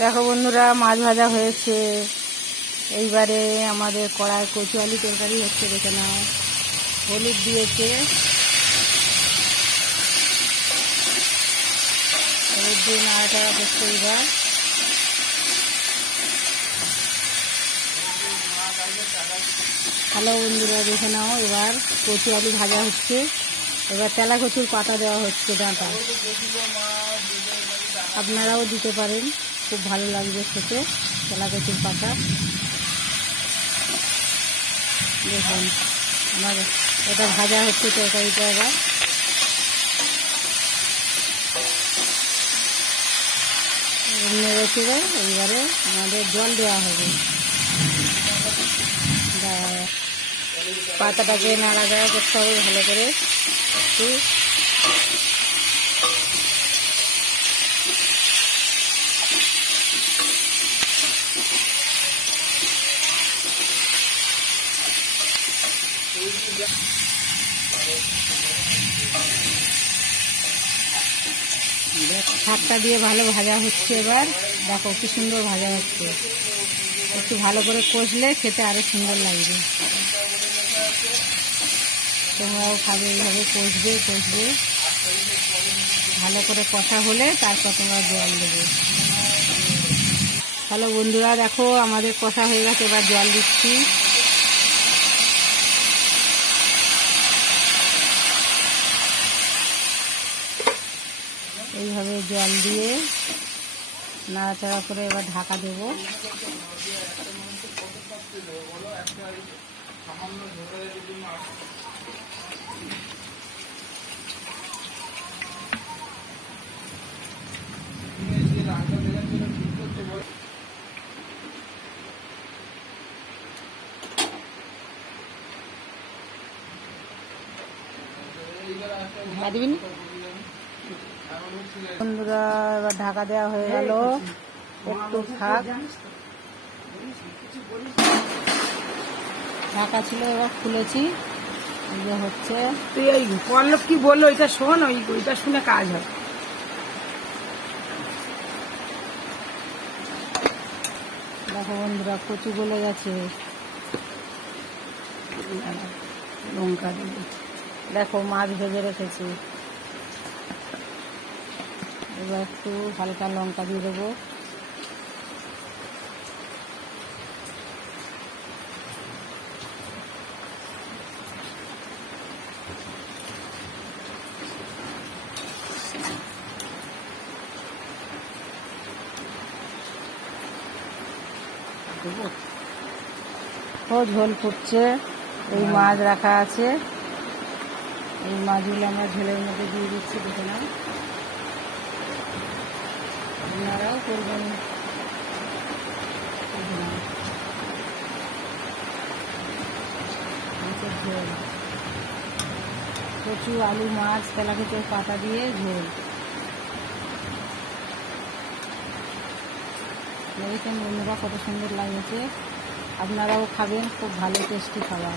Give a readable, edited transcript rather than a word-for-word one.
দেখো বন্ধুরা, মাছ ভাজা হয়েছে। এইবারে আমাদের কড়াই কচু আলু তরকারি হচ্ছে, দেখে নাও। হলুদ দিয়েছে, হলুদ দিয়ে নাড়াচাড়া করছে। এবার হ্যালো বন্ধুরা, দেখে নাও, এবার কচু আলু ভাজা হচ্ছে। এবার তেলা কচুর পাতা দেওয়া হচ্ছে, ডাঁটা। আপনারাও দিতে পারেন, খুব ভালো লাগবে খেতে তেলা কচুর পাতা। দেখুন আমার এটা ভাজা হচ্ছে তরকারিটা। এবার নেড়ে চেড়ে এইবারে আমাদের জল দেওয়া হবে। পাতাটাকে নাড়াচাড়া করতে হবে ভালো করে। শাকটা দিয়ে ভালো ভাজা হচ্ছে। এবার দেখো কি সুন্দর ভাজা হচ্ছে। একটু ভালো করে কষলে খেতে আরও সুন্দর লাগবে। তোমরাও খাবে এইভাবে, কষবে ভালো করে কষা হলে তারপর তোমরা জল দেবে। হ্যালো বন্ধুরা, দেখো আমাদের কষা হয়ে গেছে। এবার জল দিচ্ছি। এইভাবে জল দিয়ে নাড়াচাড়া করে এবার ঢাকা দেবো। বন্ধুরা, এবার ঢাকা দেওয়া হয়ে গেল। একটু থাক, ঢাকা ছিল, এবার খুলেছি। এই যে হচ্ছে। তুই ওই পল্লব কি বললো ওইটা শোন, ওইটা শুনে কাজ হয়। দেখো বন্ধুরা, কচু গলে গেছে। লঙ্কা দিয়ে দেখো মাছ ভেজে রেখেছি। এবার একটু হালকা লঙ্কা দিয়ে দেবো। ঝোল ফুটছে। এই মাছ রাখা আছে, এই মাছগুলো আমরা ঝোলের মধ্যে দিয়ে দিচ্ছি। দেখে নাও, আপনারাও করবেন। মাছের ঝোল, কচু আলু মাছ তেলা কচুর পাতা দিয়ে ঝোল। দেখেছেন বন্ধুরা, কত সুন্দর লাগছে। আপনারাও খাবেন, খুব ভালো টেস্টি খাবার।